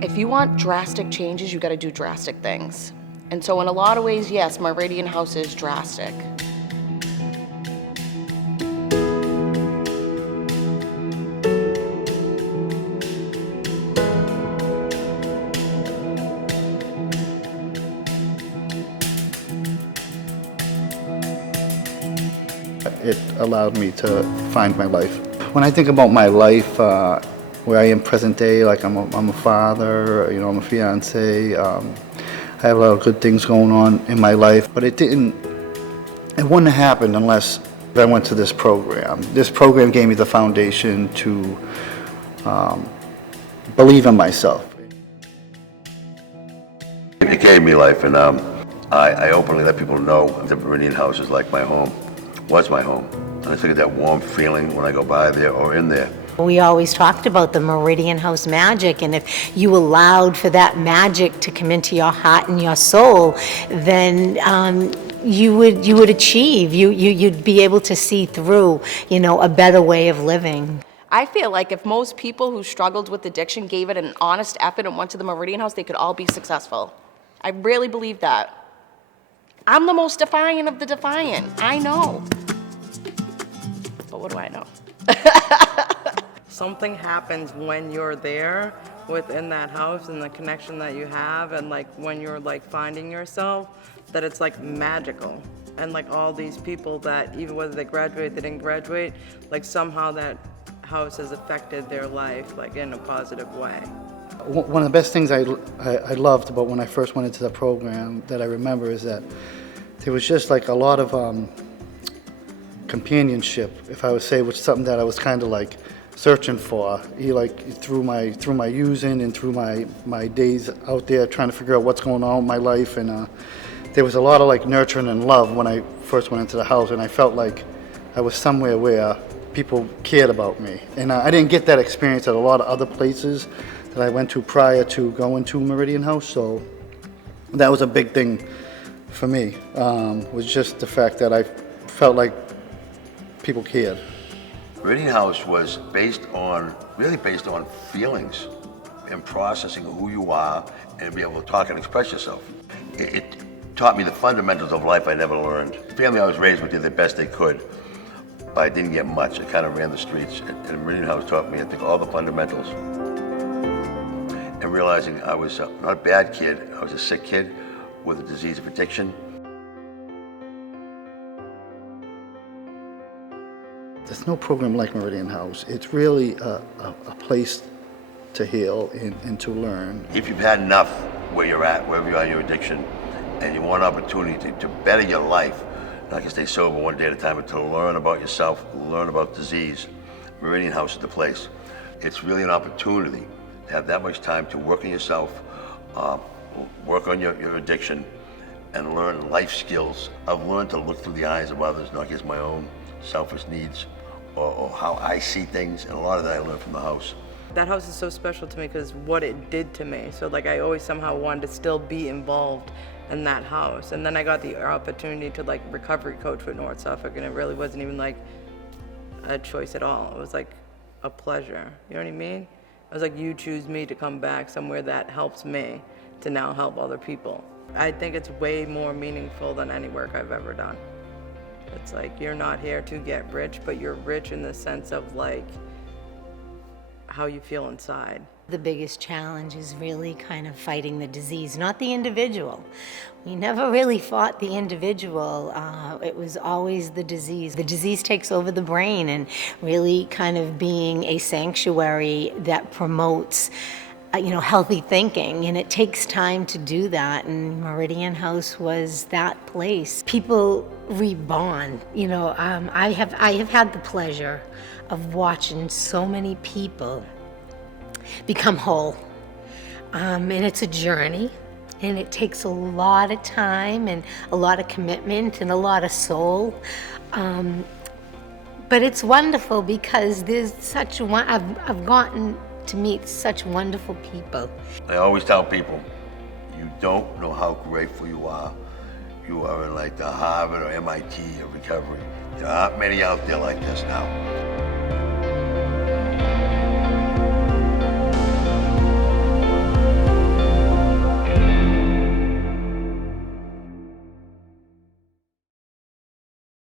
If you want drastic changes, you gotta do drastic things. And so in a lot of ways, yes, Meridian House is drastic. It allowed me to find my life. When I think about my life, where I am present day, like I'm a father, you know, I'm a fiance. I have a lot of good things going on in my life, but it wouldn't have happened unless I went to this program. This program gave me the foundation to believe in myself. It gave me life, and I openly let people know the Meridian House is like my home, was my home. And I think of that warm feeling when I go by there or in there. We always talked about the Meridian House magic, and if you allowed for that magic to come into your heart and your soul, then you would achieve. You'd be able to see through, you know, a better way of living. I feel like if most people who struggled with addiction gave it an honest effort and went to the Meridian House, they could all be successful. I really believe that. I'm the most defiant of the defiant. I know. But what do I know? Something happens when you're there within that house and the connection that you have, and like when you're like finding yourself, that it's like magical. And like all these people that even whether they graduate, they didn't graduate, like somehow that house has affected their life like in a positive way. One of the best things I loved about when I first went into the program that I remember is that there was just like a lot of companionship, if I would say, which is something that I was kind of like searching for. Through my using and through my days out there trying to figure out what's going on in my life, and there was a lot of like nurturing and love when I first went into the house, and I felt like I was somewhere where people cared about me, and I didn't get that experience at a lot of other places that I went to prior to going to Meridian House. So that was a big thing for me, was just the fact that I felt like people cared. Meridian House was really based on feelings and processing who you are and be able to talk and express yourself. It taught me the fundamentals of life I never learned. The family I was raised with did the best they could, but I didn't get much. I kind of ran the streets, and Meridian House taught me, I think, all the fundamentals. And realizing I was not a bad kid, I was a sick kid with a disease of addiction. There's no program like Meridian House. It's really a place to heal and to learn. If you've had enough where you're at, wherever you are in your addiction, and you want an opportunity to better your life, not to stay sober one day at a time, but to learn about yourself, learn about disease, Meridian House is the place. It's really an opportunity to have that much time to work on yourself, work on your addiction, and learn life skills. I've learned to look through the eyes of others, not just my own selfish needs or how I see things, and a lot of that I learned from the house. That house is so special to me because what it did to me. So like I always somehow wanted to still be involved in that house. And then I got the opportunity to like recovery coach with North Suffolk, and it really wasn't even like a choice at all. It was like a pleasure, you know what I mean? It was like, you choose me to come back somewhere that helps me to now help other people. I think it's way more meaningful than any work I've ever done. It's like, you're not here to get rich, but you're rich in the sense of like how you feel inside. The biggest challenge is really kind of fighting the disease, not the individual. We never really fought the individual. It was always the disease. The disease takes over the brain, and really kind of being a sanctuary that promotes healthy thinking, and it takes time to do that, and Meridian House was that place. People rebond. I have had the pleasure of watching so many people become whole, and it's a journey, and it takes a lot of time and a lot of commitment and a lot of soul, but it's wonderful because there's such I've gotten to meet such wonderful people. I always tell people, you don't know how grateful you are. You are in like the Harvard or MIT of recovery. There aren't many out there like this now.